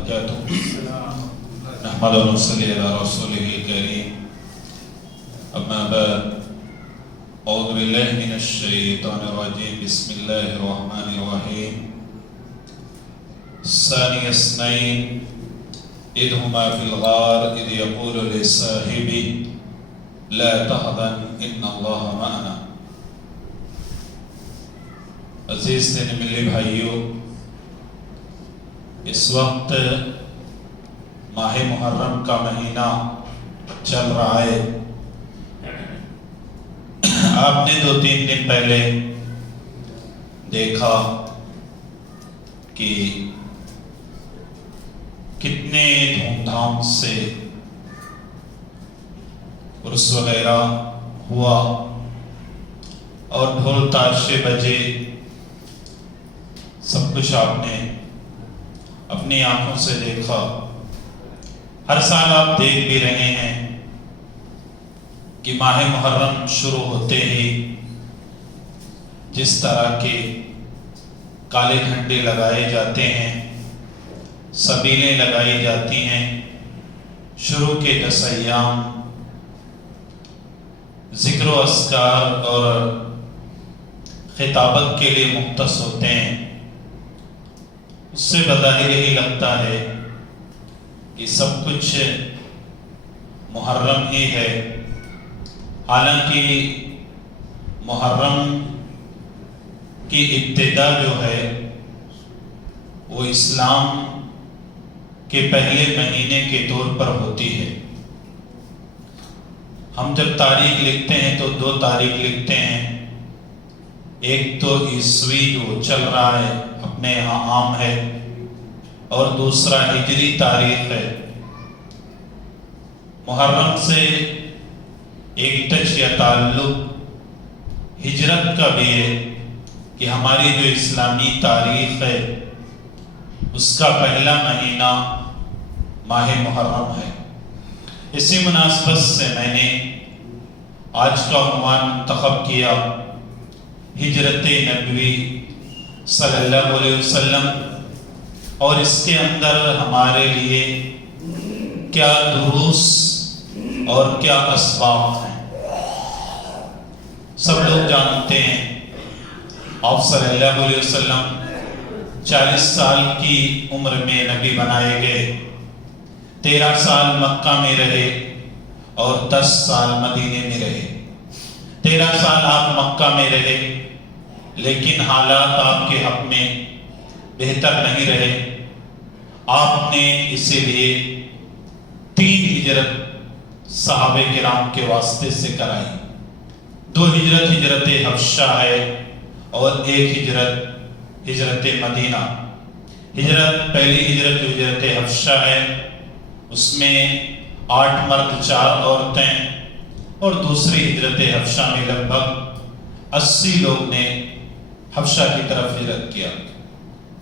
وبركاته نحمد ونصلي على رسوله الكريم أما بعد أعوذ بالله من الشيطان الرجيم بسم الله الرحمن الرحيم ثاني اثنين إذ هما في الغار إذ يقول لصاحبه لا تحزن إن الله معنا. عزیز دین ملی بھائیوں، اس وقت ماہ محرم کا مہینہ چل رہا ہے. آپ نے 2-3 دن پہلے دیکھا کہ کتنے دھوم دھام سے عرس وغیرہ ہوا اور ڈھول تاشے بجے، سب کچھ آپ نے اپنی آنکھوں سے دیکھا. ہر سال آپ دیکھ بھی رہے ہیں کہ ماہ محرم شروع ہوتے ہی جس طرح کے کالے جھنڈے لگائے جاتے ہیں، سبیلیں لگائی جاتی ہیں. شروع کے 10 ایام ذکر و اذکار اور خطابت کے لیے مختص ہوتے ہیں. اس سے بظاہر یہی لگتا ہے کہ سب کچھ محرم ہی ہے، حالانکہ محرم کی ابتدا جو ہے وہ اسلام کے پہلے مہینے کے طور پر ہوتی ہے. ہم جب تاریخ لکھتے ہیں تو 2 تاریخ لکھتے ہیں، ایک تو عیسوی جو چل رہا ہے اپنے یہاں عام ہے، اور دوسرا ہجری تاریخ ہے. محرم سے ایک ٹچ یا تعلق ہجرت کا بھی ہے کہ ہماری جو اسلامی تاریخ ہے اس کا پہلا مہینہ ماہ محرم ہے. اسی مناسبت سے میں نے آج کا عنوان منتخب کیا ہجرت نبوی صلی اللہ علیہ وسلم، اور اس کے اندر ہمارے لیے کیا دروس اور کیا اسباق ہیں. سب لوگ جانتے ہیں آپ صلی اللہ علیہ وسلم 40 سال کی عمر میں نبی بنائے گئے. 13 سال مکہ میں رہے اور 10 سال مدینے میں رہے. 13 سال آپ مکہ میں رہے، لیکن حالات آپ کے حق میں بہتر نہیں رہے. آپ نے اسی لیے 3 ہجرت صحابہ کرام کے واسطے سے کرائی. 2 ہجرت ہجرت حبشہ ہے اور 1 ہجرت ہجرت مدینہ. پہلی ہجرت جو ہجرت حبشہ ہے اس میں 8 مرد 4 عورتیں، اور دوسری ہجرت حبشہ میں لگ بھگ 80 لوگ نے حبشہ کی طرف ہجرت کیا.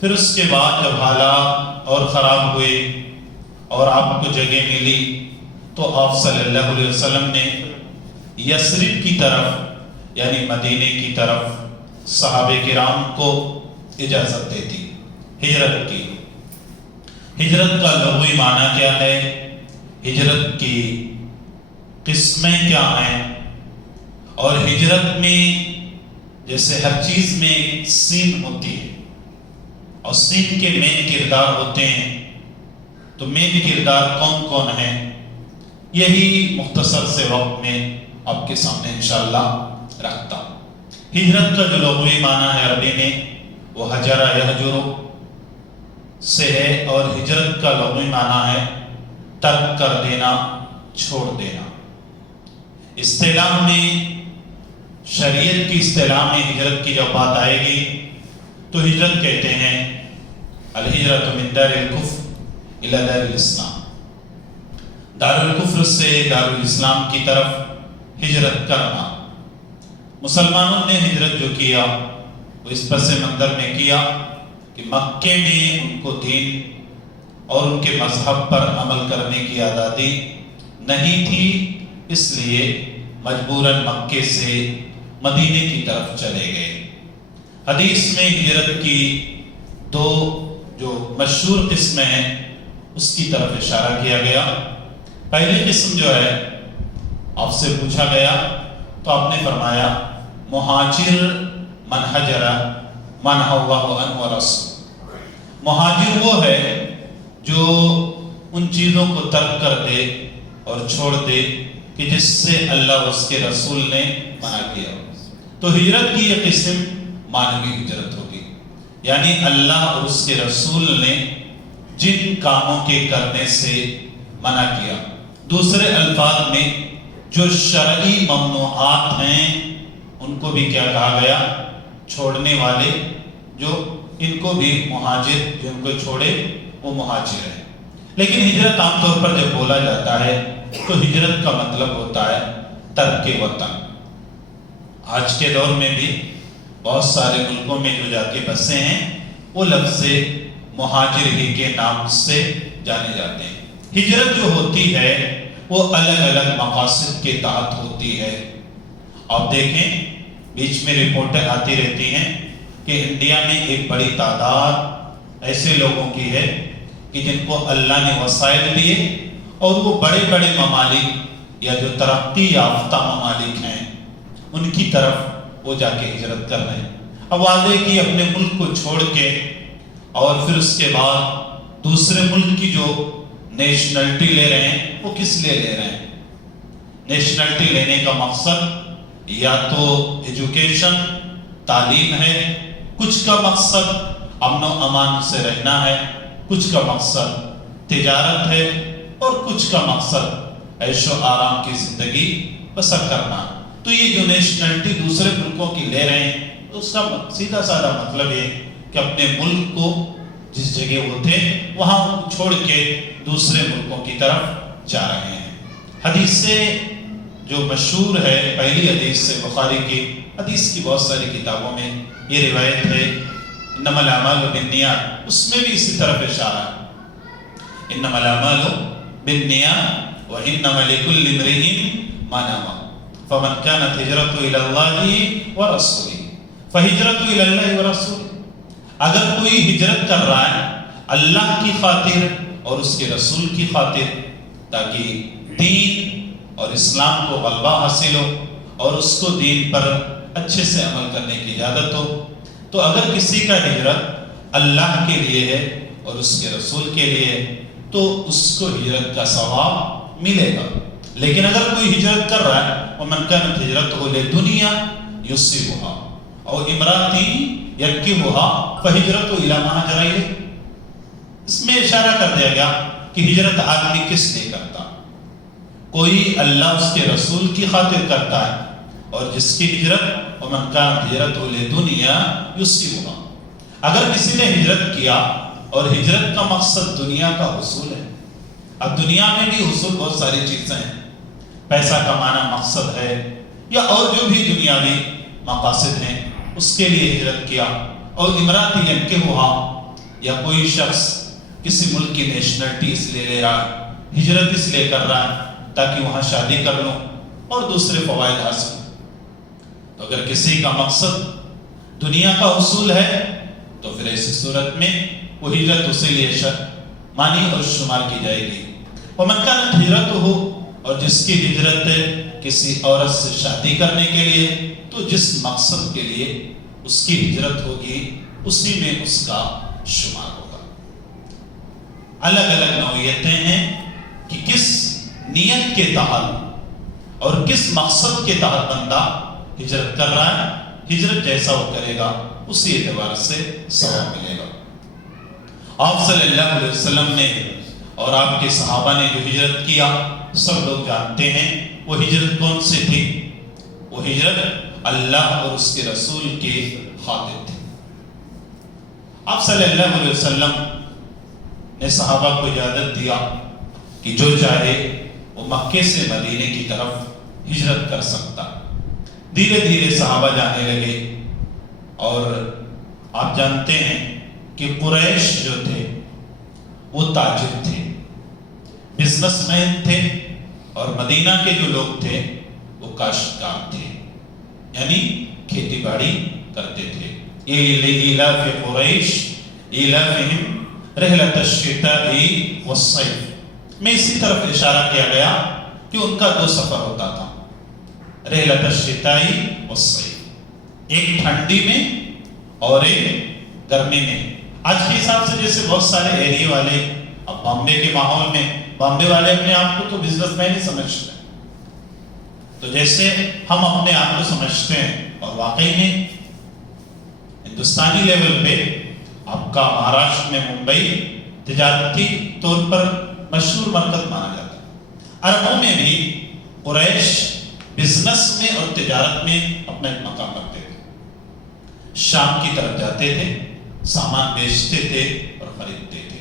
پھر اس کے بعد جب حالات اور خراب ہوئے اور آپ کو جگہ ملی تو آپ صلی اللہ علیہ وسلم نے یثرب کی طرف یعنی مدینے کی طرف صحابہ کرام کو اجازت دے دی ہجرت کی. ہجرت کا لغوی معنی کیا ہے؟ ہجرت کی قسمیں کیا ہیں؟ اور ہجرت میں جیسے ہر چیز میں سین ہوتی ہے اور سین کے مین کردار ہوتے ہیں، تو مین کردار کون کون ہیں یہی مختصر سے وقت میں آپ کے سامنے انشاءاللہ رکھتا ہوں. ہجرت کا جو لغوی معنی ہے عربی میں وہ ہجر یہجر سے ہے، اور ہجرت کا لغوی معنی ہے ترک کر دینا، چھوڑ دینا. اصطلاح میں، شریعت کی اصطلاح میں ہجرت کی جب بات آئے گی تو ہجرت کہتے ہیں الہجرت من دار الکفر الی دار الاسلام، دار الکفر سے دار الاسلام کی طرف ہجرت کرنا. مسلمانوں نے ہجرت جو کیا وہ اس پس منظر میں کیا کہ مکے میں ان کو دین اور ان کے مذہب پر عمل کرنے کی آزادی نہیں تھی، اس لیے مجبوراً مکے سے مدینے کی طرف چلے گئے. حدیث میں ہجرت کی 2 جو مشہور قسمیں ہیں اس کی طرف اشارہ کیا گیا۔ پہلی قسم جو ہے آپ سے پوچھا گیا تو آپ نے فرمایا مہاجر من حجر ما نہی اللہ عنہ ورسولہ، مہاجر وہ ہے جو ان چیزوں کو ترک کر دے اور چھوڑ دے کہ جس سے اللہ اور اس کے رسول نے منع کیا۔ تو ہجرت کی یہ قسم معنوی ہجرت ہوگی، یعنی اللہ اور اس کے رسول نے جن کاموں کے کرنے سے منع کیا، دوسرے الفاظ میں جو شرعی ممنوعات ہیں ان کو بھی کیا کہا گیا؟ چھوڑنے والے، جو ان کو بھی مہاجر، جو ان کو چھوڑے وہ مہاجر ہے۔ لیکن ہجرت عام طور پر جب بولا جاتا ہے تو ہجرت کا مطلب ہوتا ہے ترک وطن۔ آج کے دور میں بھی بہت سارے ملکوں میں جو جا کے بسے ہیں وہ لفظ مہاجر ہی کے نام سے جانے جاتے ہیں۔ ہجرت جو ہوتی ہے وہ الگ الگ مقاصد کے تحت ہوتی ہے۔ آپ دیکھیں بیچ میں رپورٹیں آتی رہتی ہیں کہ انڈیا میں ایک بڑی تعداد ایسے لوگوں کی ہے کہ جن کو اللہ نے وسائل دیے اور وہ بڑے بڑے ممالک یا جو ترقی یافتہ ممالک ہیں ان کی طرف وہ جا کے ہجرت کر رہے ہیں۔ اب واضح کہ اپنے ملک کو چھوڑ کے اور پھر اس کے بعد دوسرے ملک کی جو نیشنلٹی لے رہے ہیں وہ کس لیے لے رہے ہیں؟ نیشنلٹی لینے کا مقصد یا تو ایجوکیشن، تعلیم ہے، کچھ کا مقصد امن و امان سے رہنا ہے، کچھ کا مقصد تجارت ہے اور کچھ کا مقصد عیش و آرام کی زندگی بسر کرنا۔ تو یہ جو نیشنلٹی دوسرے ملکوں کی لے رہے ہیں اس کا سیدھا سادہ مطلب ہے کہ اپنے ملک کو جس جگہ وہ تھے وہاں چھوڑ کے دوسرے ملکوں کی طرف جا رہے ہیں۔ حدیث سے جو مشہور ہے، پہلی حدیث سے بخاری کی حدیث کی بہت ساری کتابوں میں یہ روایت ہے، انما الاعمال بالنیات، اس میں بھی اسی طرف اشارہ ہے، انما الاعمال بالنیات وانما لکل امرئ ما نوى فمن كانت هجرته الى الله ورسوله فهجرته الى الله ورسوله۔ اگر کوئی ہجرت کر رہا ہے اللہ کی خاطر اور اس کے رسول کی خاطر تاکہ دین اور اسلام کو غلبہ حاصل ہو اور اس کو دین پر اچھے سے عمل کرنے کی اجازت ہو، تو اگر کسی کا ہجرت اللہ کے لیے ہے اور اس کے رسول کے لیے ہے تو اس کو ہجرت کا ثواب ملے گا۔ لیکن اگر کوئی ہجرت کر رہا ہے وَمَنْ كَانَتْ هِجْرَتُهُ لِلدُّنْيَا يُصِيبُهَا أَوْ امْرَأَةٍ يَنكِحُهَا فَهِجْرَتُهُ إِلَىٰ مَا هَاجَرَ إِلَيْهِ۔ اس میں اشارہ کر دیا گیا کہ ہجرت آدمی کس لیے کرتا؟ کوئی اللہ اس کے رسول کی خاطر کرتا ہے، اور جس کی ہجرت وَمَنْ كَانَتْ هِجْرَتُهُ لِلدُّنْيَا يُصِيبُهَا، اگر کسی نے ہجرت کیا اور ہجرت کا مقصد دنیا کا حصول ہے۔ اب دنیا میں بھی حصول بہت ساری چیزیں ہیں، پیسہ کمانا مقصد ہے یا اور جو بھی دنیاوی مقاصد ہیں، اس کے لیے ہجرت کیا۔ اور امرات ينكحها، یا کوئی شخص کسی ملک کی نیشنلٹی اس لیے لے رہا ہے، ہجرت اس لیے کر رہا ہے تاکہ وہاں شادی کر لوں اور دوسرے فوائد حاصل۔ تو اگر کسی کا مقصد دنیا کا حصول ہے تو پھر ایسی صورت میں وہ ہجرت اسی لیے مانی اور شمار کی جائے گی۔ وَمَنْ كَانَتْ هِجْرَتُهُ، اور جس کی ہجرت کسی عورت سے شادی کرنے کے لیے، تو جس مقصد کے لیے اس کی ہجرت ہوگی اسی میں اس کا شمار ہوگا۔ الگ الگ نوعیتیں ہیں کہ کس نیت کے تحت اور کس مقصد کے تحت بندہ ہجرت کر رہا ہے۔ ہجرت جیسا وہ کرے گا اسی اعتبار سے ثواب ملے گا۔ آپ صلی اللہ علیہ وسلم نے اور آپ کے صحابہ نے جو ہجرت کیا سب لوگ جانتے ہیں، وہ ہجرت کون سی تھی؟ وہ ہجرت اللہ اور اس کے رسول کے خاطر تھی۔ آپ صلی اللہ علیہ وسلم نے صحابہ کو اجازت دیا کہ جو چاہے وہ مکے سے مدینے کی طرف ہجرت کر سکتا۔ دھیرے دھیرے صحابہ جانے لگے، اور آپ جانتے ہیں کہ قریش جو تھے وہ تاجر تھے، بزنس مین تھے، اور مدینہ کے جو لوگ تھے وہ کاشتکار تھے، یعنی کھیتی باڑی کرتے تھے۔ یہ لِإِيلَافِ قُرَيْشٍ إِيلَافِهِمْ رحلۃ الشتاء والصیف میں اسی طرف اشارہ کیا گیا کہ ان کا 2 سفر ہوتا تھا، رحلۃ الشتاء والصیف، ایک ٹھنڈی میں اور ایک گرمی میں۔ آج کے حساب سے جیسے بہت سارے ایریے والے، اب بامبے کے ماحول میں بامبے والے اپنے آپ کو تو بزنس مین ہی سمجھتے ہیں، تو جیسے ہم اپنے آپ کو سمجھتے ہیں، اور واقعی میں ہندوستانی لیول پہ آپ کا مہاراشٹر میں ممبئی تجارتی طور پر مشہور مرکز مانا جاتا ہے۔ عربوں میں بھی قریش بزنس میں اور تجارت میں اپنا ایک مقام رکھتے تھے، شام کی طرف جاتے تھے، سامان بیچتے تھے اور خریدتے تھے۔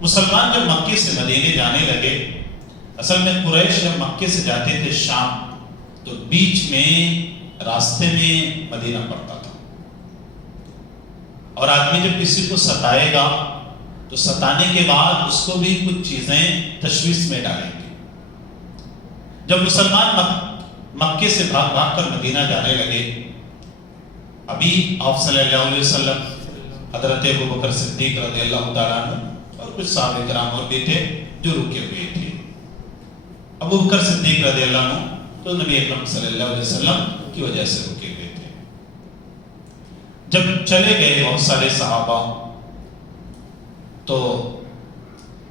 مسلمان جب مکے سے مدینے جانے لگے، اصل میں قریش جب مکے سے جاتے تھے شام تو بیچ میں راستے میں مدینہ پڑتا تھا، اور آدمی جب کسی کو ستائے گا تو ستانے کے بعد اس کو بھی کچھ چیزیں تشویش میں ڈالیں گے۔ جب مسلمان مکے سے بھاگ بھاگ کر مدینہ جانے لگے، ابھی آپ صلی اللہ علیہ وسلم، حضرت ابوبکر صدیق رضی اللہ تعالیٰ عنہ اور کچھ صحابہ کرام اور بھی تھے جو رکے ہوئے تھے۔ ابوبکر صدیق رضی اللہ عنہ تو نبی اکرم صلی اللہ علیہ وسلم کی وجہ سے رکے ہوئے تھے۔ جب چلے گئے بہت سارے صحابہ تو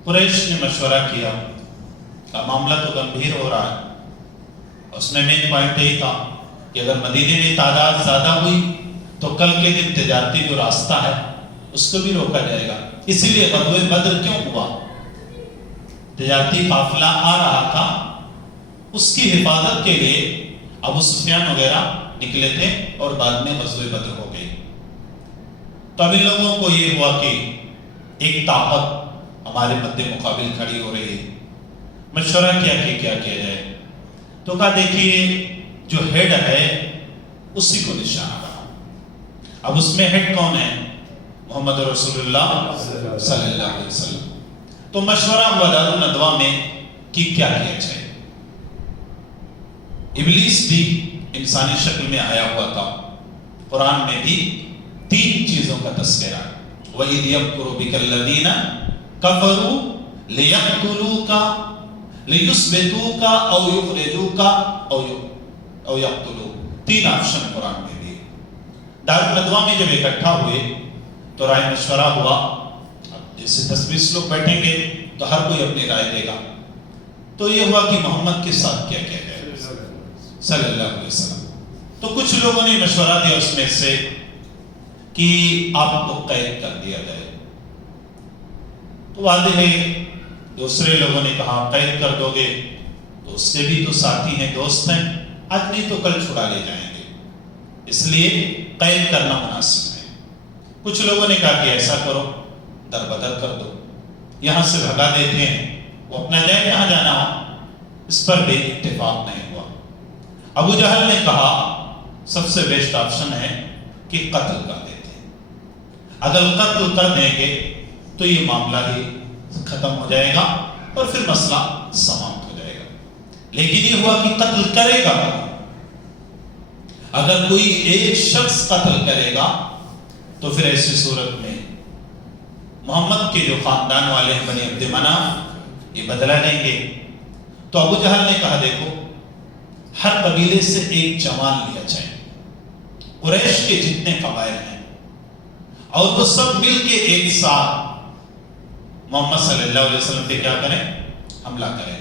قریش نے مشورہ کیا کہ معاملہ تو گمبھیر ہو رہا ہے۔ اس میں مین پوائنٹ یہی تھا کہ اگر مدینے میں تعداد زیادہ ہوئی تو کل کے دن تجارتی جو راستہ ہے اس کو بھی روکا جائے گا، اسی لیے غزوہ بدر کیوں ہوا؟ تجارتی قافلہ آ رہا تھا، اس کی حفاظت کے لیے ابو سفیان وغیرہ نکلے تھے اور بعد میں غزوہ بدر ہو گئی۔ تو اب ان لوگوں کو یہ ہوا کہ ایک طاقت ہمارے مد مقابل کھڑی ہو رہی ہے، مشورہ کیا کہ کیا کیا جائے۔ تو کہا دیکھیے جو ہیڈ ہے اسی کو نشانہ بنا۔ اب اس میں ہیڈ کون ہے؟ محمد رسول اللہ صلی اللہ علیہ وسلم۔ تو مشورہ ہوا دار الندوہ میں کہ کیا کیا جائے۔ ابلیس بھی انسانی شکل میں آیا ہوا تھا، قرآن میں بھی 3 چیزوں کا تذکرہ ہے۔ وَإِذْ يَمْكُرُ بِكَ الَّذِينَ كَفَرُوا لِيَقْتُلُوكَ لِيُثْبِتُوكَ أَوْ يُخْرِجُوكَ أَوْ يَقْتُلُوكَ۔ 3 آپشن قرآن میں بھی۔ دار الندوہ میں جب اکٹھا ہوئے تو رائے مشورہ ہوا، جیسے 10-20 لوگ بیٹھیں گے تو ہر کوئی اپنی رائے دے گا۔ تو یہ ہوا کہ محمد کے ساتھ کیا کیا جائے صلی اللہ علیہ وسلم۔ تو کچھ لوگوں نے مشورہ دیا اس میں سے کہ آپ کو قید کر دیا جائے۔ تو واضح ہے دوسرے لوگوں نے کہا قید کر دو گے تو اس کے بھی تو ساتھی ہیں، دوست ہیں، آج نہیں تو کل چھڑا لے جائیں گے، اس لیے قید کرنا مناسب ہے۔ کچھ لوگوں نے کہا کہ ایسا کرو در بدر کر دو، یہاں سے بھگا دیتے ہیں، وہ اپنا جائے جہاں جانا ہو۔ اس پر بھی اتفاق نہیں ہوا۔ ابو جہل نے کہا سب سے بیسٹ آپشن ہے کہ قتل کر دیتے ہیں، اگر قتل کر دیں گے تو یہ معاملہ ہی ختم ہو جائے گا اور پھر مسئلہ سماپت ہو جائے گا۔ لیکن یہ ہوا کہ قتل کرے گا، اگر کوئی ایک شخص قتل کرے گا تو پھر ایسی صورت میں محمد کے جو خاندان والے ہیں بنی عبد مناف یہ بدلہ لیں گے۔ تو ابو جہل نے کہا دیکھو ہر قبیلے سے ایک جوان لیا جائے، قریش کے جتنے قبائل ہیں، اور وہ سب مل کے ایک ساتھ محمد صلی اللہ علیہ وسلم پہ کیا کریں؟ حملہ کریں۔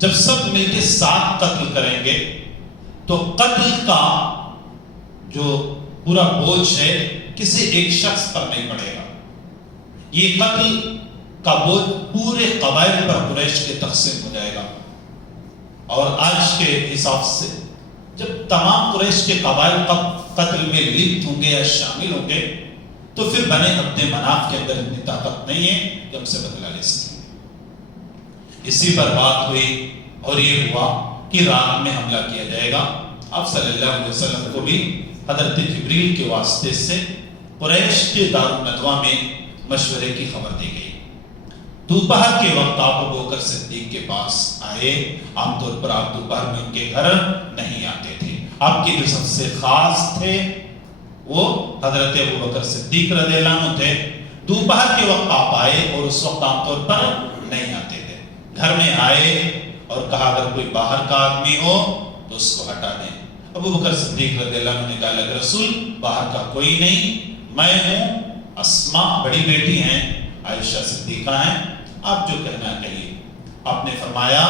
جب سب مل کے ساتھ قتل کریں گے تو قتل کا جو پورا بوجھ ہے کسی ایک شخص پر نہیں پڑے گا، یہ قتل کا بوجھ پورے قبائل پر قریش کے تقسیم ہو جائے گا۔ اور آج کے حساب سے جب تمام قریش کے قبائل قتل میں لپت ہوں گے یا شامل ہوں گے تو پھر بنے عبد مناف کے اندر اتنی طاقت نہیں ہے کہ ہم سے بدلہ لے سکیں۔ اسی پر بات ہوئی اور یہ ہوا کہ رات میں حملہ کیا جائے گا۔ آپ صلی اللہ علیہ وسلم کو بھی حضرت جبریل کے واسطے سے قریش کے دار الندوہ میں مشورے کی خبر دی گئی۔ دوپہر کے وقت آپ ابوبکر صدیق کے پاس آئے۔ عام طور پر آپ دوپہر میں ان کے گھر نہیں آتے تھے، آپ کے جو سب سے خاص تھے وہ حضرت ابوبکر صدیق رضی اللہ عنہ تھے۔ دوپہر کے وقت آپ آئے، اور اس وقت عام طور پر نہیں آتے تھے۔ گھر میں آئے اور کہا اگر کوئی باہر کا آدمی ہو تو اس کو ہٹا دیں۔ ابو بکر صدیق رضی اللہ عنہ نے کہا اللہ کے رسول باہر کا کوئی نہیں، میں ہوں، اسماء بڑی بیٹی ہیں، عائشہ صدیقہ ہیں، آپ جو کہنا کہیے۔ آپ نے فرمایا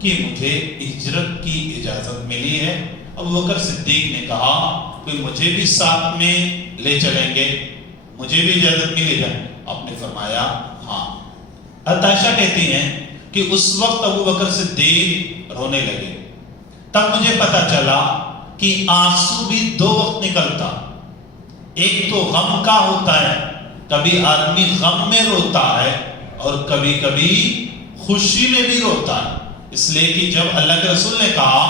کہ مجھے ہجرت کی اجازت ملی ہے۔ ابو بکر صدیق نے کہا کہ مجھے بھی ساتھ میں لے چلیں گے، مجھے بھی اجازت ملے گا؟ آپ نے فرمایا ہاں۔ عائشہ کہتی ہیں کہ اس وقت ابو بکر صدیق رونے لگے، تب مجھے پتا چلا کہ آنسو بھی دو وقت نکلتا، ایک تو غم کا ہوتا ہے، کبھی آدمی غم میں روتا ہے اور کبھی کبھی خوشی میں بھی روتا ہے۔ اس لیے کہ جب اللہ کے رسول نے کہا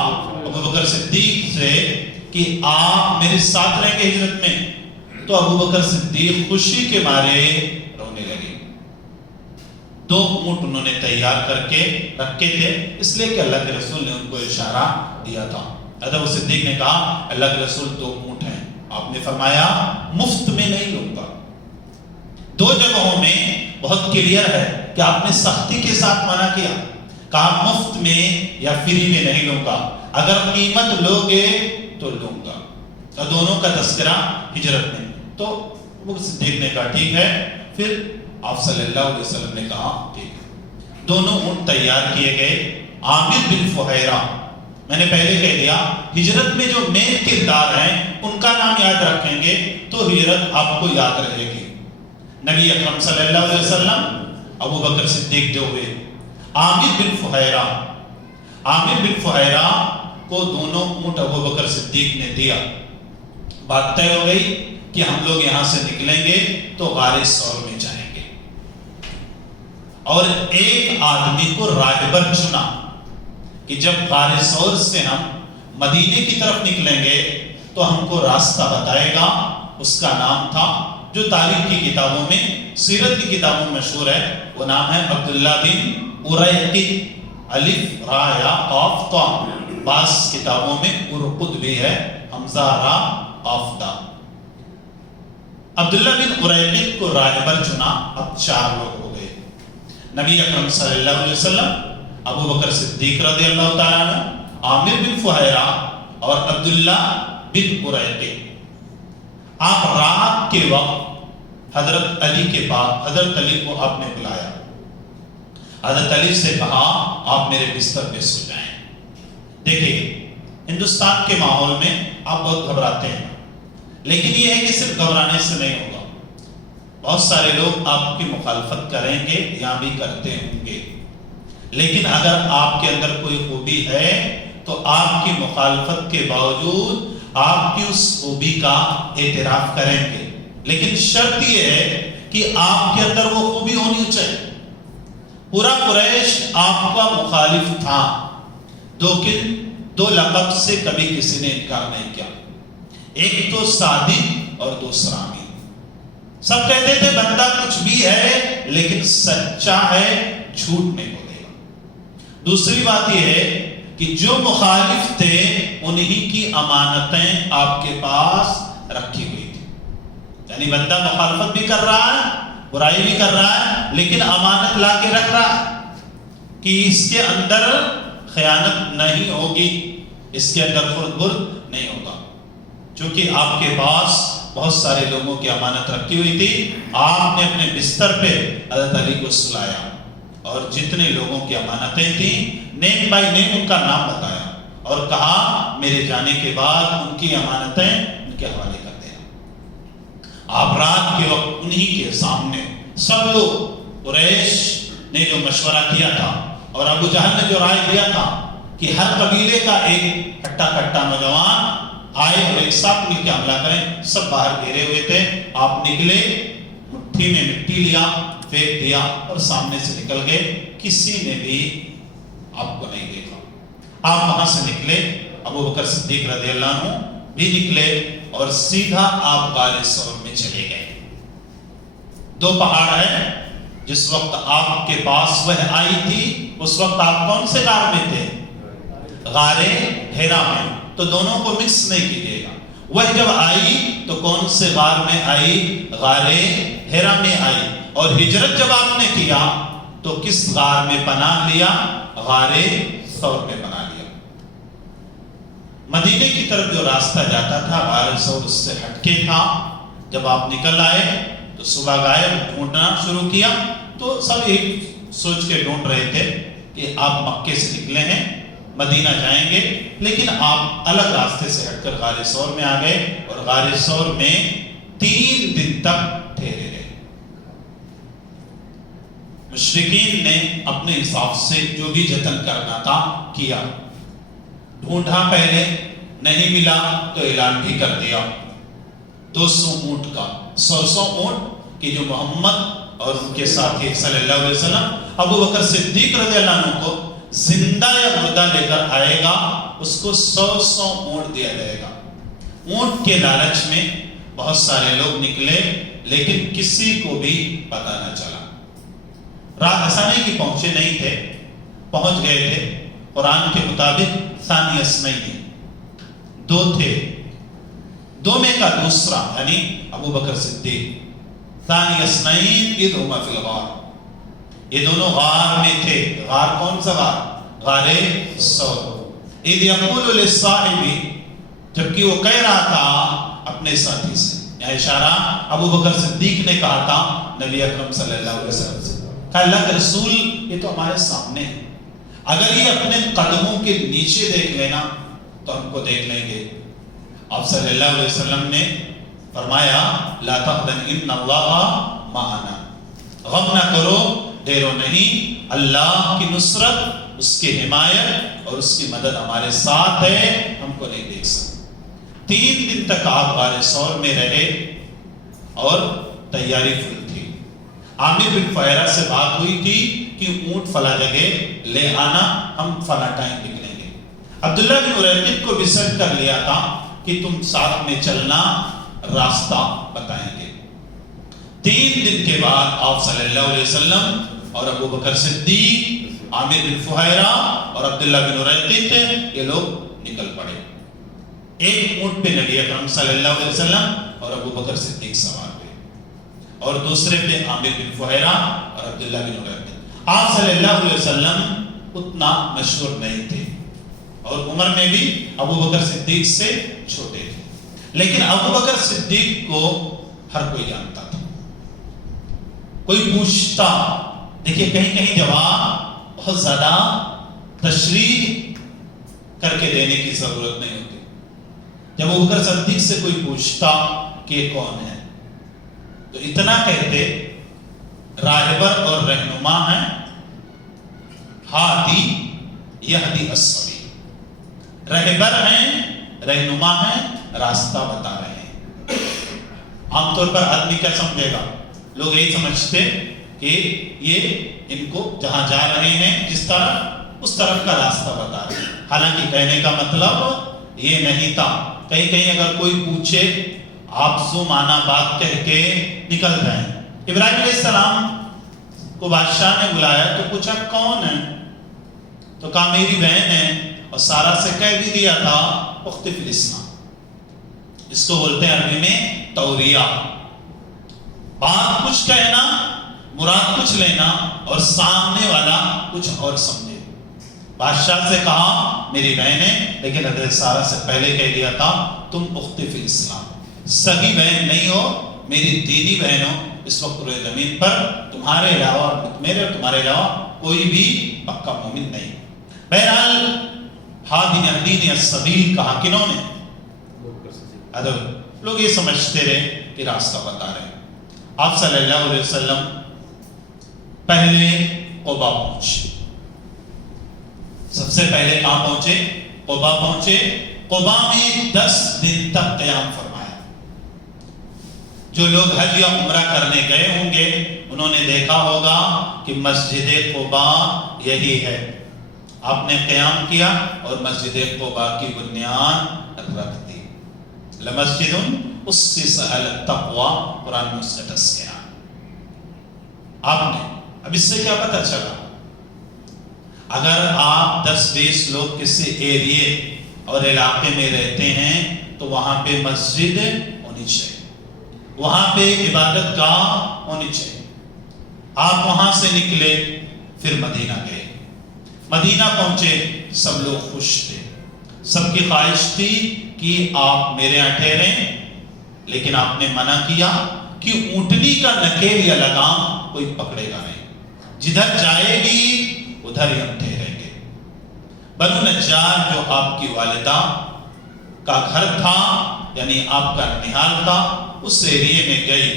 ابو بکر صدیق سے کہ آپ میرے ساتھ رہیں گے ہجرت میں، تو ابو بکر صدیق خوشی کے مارے رونے لگے۔ 2 اونٹ انہوں نے تیار کر کے رکھے تھے، اس لیے کہ اللہ کے رسول نے ان کو اشارہ دیا تھا۔ ابو صدیق نے کہا اللہ کے رسول 2 اونٹ ہیں، آپ نے فرمایا مفت میں نہیں لوں گا۔ 2 جگہوں میں بہت کلیئر ہے کہ آپ نے سختی کے ساتھ منع کیا، کہا مفت میں یا فری میں نہیں لوں گا، اگر قیمت لوگے تو لوں گا۔ اور دونوں کا تذکرہ ہجرت میں، تو ابو صدیق نے کہا ٹھیک ہے۔ پھر آپ صلی اللہ علیہ وسلم نے کہا ٹھیک ہے۔ دونوں اونٹ تیار کیے گئے۔ عامر بن فہیرہ، میں نے پہلے کہہ دیا ہجرت میں جو مین کردار ہیں ان کا نام یاد رکھیں گے تو ہجرت آپ کو یاد رہے گی۔ نبی اکرم صلی اللہ علیہ وسلم، ابو بکر صدیق جو ہوئے، عامر بن فہیرہ، عامر بن فہیرہ کو دونوں اونٹ ابو بکر صدیق نے دیا۔ بات طے ہو گئی کہ ہم لوگ یہاں سے نکلیں گے تو غار ثور میں جائیں گے، اور ایک آدمی کو راہبر چنا کہ جب غار ثور سے ہم مدینے کی طرف نکلیں گے تو ہم کو راستہ بتائے گا۔ اس کا نام تھا، جو تاریخ کی کتابوں میں، سیرت کی کتابوں میں مشہور ہے، وہ نام ہے عبداللہ بن اریقط، الف را یا قاف طا، بعض کتابوں میں ارقد بھی ہے، حمزہ را قاف دا۔ عبداللہ بن اریقط کو راہبر چنا۔ اب 4 لوگ ہو گئے، نبی اکرم صلی اللہ علیہ وسلم، ابو بکر صدیق رضی اللہ تعالیٰ عنہ، عامر بن فہیرہ اور عبداللہ بن اریقط۔ آپ رات کے وقت حضرت علی کے پاس، حضرت علی کو آپ نے بلایا، حضرت علی سے کہا آپ میرے بستر پہ سو جائیں۔ دیکھیں ہندوستان کے ماحول میں آپ بہت گھبراتے ہیں، لیکن یہ ہے کہ صرف گھبرانے سے نہیں ہوگا، بہت سارے لوگ آپ کی مخالفت کریں گے یا بھی کرتے ہوں گے، لیکن اگر آپ کے اندر کوئی خوبی ہے تو آپ کی مخالفت کے باوجود آپ کی اس خوبی کا اعتراف کریں گے، لیکن شرط یہ ہے کہ آپ کے اندر وہ خوبی ہونی چاہیے۔ پورا قریش آپ کا مخالف تھا، لیکن 2 لقب سے کبھی کسی نے انکار نہیں کیا، ایک تو صادق اور دوسرا امین۔ سب کہتے تھے بندہ کچھ بھی ہے لیکن سچا ہے، جھوٹ نہیں بولے گا۔ دوسری بات یہ ہے کہ جو مخالف تھے انہی کی امانتیں آپ کے پاس رکھی ہوئی تھی، یعنی بندہ مخالفت بھی کر رہا ہے، برائی بھی کر رہا ہے، لیکن امانت لا کے رکھ رہا ہے کہ اس کے اندر خیانت نہیں ہوگی، اس کے اندر خرد برد نہیں ہوگا۔ چونکہ آپ کے پاس بہت سارے لوگوں کی امانت رکھی ہوئی تھی، آپ نے اپنے بستر پہ حضرت علی کو سلایا اور جتنے لوگوں کی امانتیں تھیں نیم بائی نیم ان کا نام بتایا اور کہا میرے جانے کے بعد ان کی امانتیں ان کے حوالے کر دینا۔ آپ رات کے وقت انہی کے سامنے سب لوگ، قریش نے جو مشورہ کیا تھا اور ابو جہل نے جو رائے دیا تھا کہ ہر قبیلے کا ایک ہٹا کٹا نوجوان آئے اور ایک ساتھ مل کے حملہ کریں، سب باہر گھیرے ہوئے تھے۔ آپ نکلے، مٹھی میں مٹی لیا، پھینک دیا اور سامنے سے نکل گئے، کسی نے بھی آپ کو نہیں دیکھا۔ آپ وہاں سے نکلے، ابو بکر صدیق رضی اللہ عنہ بھی نکلے اور سیدھا آپ غار ثور میں چلے گئے۔ 2 پہاڑ ہیں، جس وقت آپ کے پاس وہ آئی تھی اس وقت آپ کون سے غار میں تھے؟ غار حرا میں، تو دونوں کو مکس نہیں کیجیے گا۔ وہ جب آئی تو کون سے غار میں آئی؟ غار ہیرا میں آئی، اور ہجرت جب آپ نے کیا تو کس غار میں پناہ لیا؟ غار ثور میں پناہ لیا۔ مدینے کی طرف جو راستہ جاتا تھا غار ثور اس سے ہٹ کے تھا۔ جب آپ نکل آئے تو صبح گئے، ڈھونڈنا شروع کیا، تو سب ایک سوچ کے ڈھونڈ رہے تھے کہ آپ مکے سے نکلے ہیں، مدینہ جائیں گے، لیکن آپ الگ راستے سے ہٹ کر غار ثور میں آ گئے، اور غار ثور میں 3 دن تک ٹھہرے رہے۔ مشرکین نے اپنے حساب سے جو بھی جتن کرنا تھا کیا، ڈھونڈا، پہلے نہیں ملا تو اعلان بھی کر دیا 200 اونٹ کا، 100 اونٹ کہ جو محمد اور ان کے ساتھی صلی اللہ علیہ وسلم ابو بکر صدیق رضی اللہ عنہ کو زندہ یا مردہ لے کر آئے گا، اس کو 100 اونٹ دیا جائے گا۔ اونٹ کے لالچ میں بہت سارے لوگ نکلے، لیکن کسی کو بھی پتہ نہ چلا۔ رات ایسا نہیں کہ پہنچے نہیں تھے، پہنچ گئے تھے۔ قرآن کے مطابق ثانی اثنین 2 تھے، 2 میں کا دوسرا یعنی ابو بکر صدیق، ثانی اثنین اذ ہما فی الغار، یہ دونوں غار میں تھے۔ غار کون سا غار؟ غار ثور۔ اذ یقول للصاحب، جبکہ وہ کہہ رہا تھا اپنے ساتھی سے، یہاں اشارہ ابو بکر صدیق نے کہا تھا نبی اکرم صلی اللہ علیہ وسلم سے، کہ اللہ کے رسول یہ تو ہمارے سامنے ہے، اگر یہ اپنے قدموں کے نیچے دیکھ لینا تو ہم کو دیکھ لیں گے۔ آپ صلی اللہ علیہ وسلم نے فرمایا لا تحزن ان اللہ معنا، غم نہ کرو، ڈیرو نہیں، اللہ کی نصرت، اس کی حمایت اور اس کی مدد ہمارے ساتھ ہے، ہم کو نہیں دیکھ سکتے۔ 3 دن تک آپ غار ثور میں رہے اور تیاری فل تھی۔ عامر بن فہیرہ سے بات ہوئی تھی کہ اونٹ فلاں جگہ لے آنا، ہم فلاں ٹائم نکلیں گے۔ عبداللہ بن اریقط کو بھی سیٹ کر لیا تھا کہ تم ساتھ میں چلنا، راستہ بتائیں گے۔ 3 دن کے بعد آپ صلی اللہ علیہ وسلم اور ابو بکر صدیق، عامر بن فہیرہ اور عبداللہ بن اریقط یہ لوگ نکل پڑے۔ ایک اونٹ پہ نبی اکرم صلی اللہ علیہ وسلم اور ابو بکر صدیق سوار ہوئے، اور دوسرے پہ عامر بن فہیرہ اور عبداللہ بن اریقط۔ آپ صلی اللہ علیہ وسلم اتنا مشہور نہیں تھے، اور عمر میں بھی ابو بکر صدیق سے چھوٹے تھے، لیکن ابو بکر صدیق کو ہر کوئی جانتا تھا، کوئی پوچھتا۔ دیکھیے کہیں کہیں جواب بہت زیادہ تشریح کر کے دینے کی ضرورت نہیں ہوتی۔ جب ابو بکر صدیق سے کوئی پوچھتا کہ یہ کون ہے تو اتنا کہتے راہبر اور رہنما ہیں، ہادی یہدی السبیل، رہبر ہیں، رہنما ہیں، راستہ بتا رہے ہیں۔ عام طور پر آدمی کیا سمجھے گا؟ لوگ یہی سمجھتے کہ یہ ان کو جہاں جا رہے ہیں جس طرح اس طرف کا راستہ بتا رہے ہیں، حالانکہ کہنے کا مطلب یہ نہیں تھا۔ کہیں کہیں اگر کوئی پوچھے آپ زو مانا بات کہہ کے نکل جائیں۔ ابراہیم علیہ السلام کو بادشاہ نے بلایا تو پوچھا کون ہے، تو کہا میری بہن ہے، اور سارا سے کہہ بھی دیا تھا اخت فی الاسلام، اس کو بولتے ہیں عربی میں توریہ، بات کچھ کہنا، مراد کچھ لینا اور سامنے والا کچھ اور سمجھے۔ بادشاہ سے کہا میری بہن ہے، لیکن حضرت سارا سے پہلے کہہ دیا تھا تم اخت فی الاسلام، سگی بہن نہیں ہو، میری دینی بہن ہو۔ اس وقت روئے زمین پر تمہارے علاوہ، میرے اور تمہارے علاوہ کوئی بھی پکا مومن نہیں۔ بہرحال ہادی یہدی السبیل کہا کنہوں نے؟ لوگ یہ سمجھتے رہے کہ راستہ بتا رہے ہیں۔ آپ صلی اللہ علیہ وسلم پہلے قبا پہنچے، سب سے پہلے کہاں پہنچے؟ قبا پہنچے۔ قبا میں 10 دن تک قیام فرمایا۔ جو لوگ حج یا عمرہ کرنے گئے ہوں گے انہوں نے دیکھا ہوگا کہ مسجد قبا یہی ہے۔ آپ نے قیام کیا اور مسجد قبا کی بنیاد رکھ دی۔ لمسجد اسس علی التقوی، قرآن میں اس کا تذکرہ۔ آپ نے اب اس سے کیا پتہ چلا؟ اگر آپ 10-20 لوگ کسی ایریے اور علاقے میں رہتے ہیں تو وہاں پہ مسجد ہونی چاہیے، وہاں پہ عبادت گاہ ہونی چاہیے۔ آپ وہاں سے نکلے، پھر مدینہ گئے، مدینہ پہنچے، سب لوگ خوش تھے، سب کی خواہش تھی کہ آپ میرے یہاں ٹھہریں، لیکن آپ نے منع کیا کہ اونٹنی کا نکیل یا لگام کوئی پکڑے گا نہیں، جدھر جائے گی ادھر ہی ہم ٹھہریں گے۔ بنو نجار جو آپ کی والدہ کا گھر تھا، یعنی آپ کا ننیحال تھا، اس ایریے میں گئی،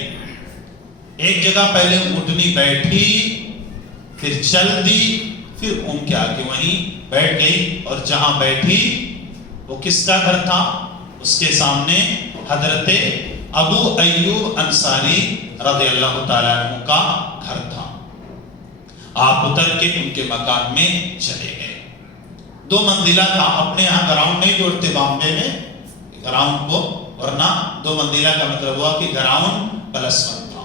ایک جگہ پہلے اونٹنی بیٹھی، پھر چل دی، پھر گھوم کے آ کے وہیں بیٹھ گئی، اور جہاں بیٹھی وہ کس کا گھر تھا؟ اس کے سامنے حضرت ابو ایوب انصاری رضی اللہ تعالیٰ عنہ کا گھر تھا۔ آپ اتر کے ان کے مکان میں چلے گئے۔ 2 منزلہ تھا، اپنے یہاں گراؤنڈ نہیں جوڑتے بامبے میں گراؤنڈ کو، ورنہ 2 منزلہ کا مطلب ہوا کہ گراؤنڈ +1 تھا۔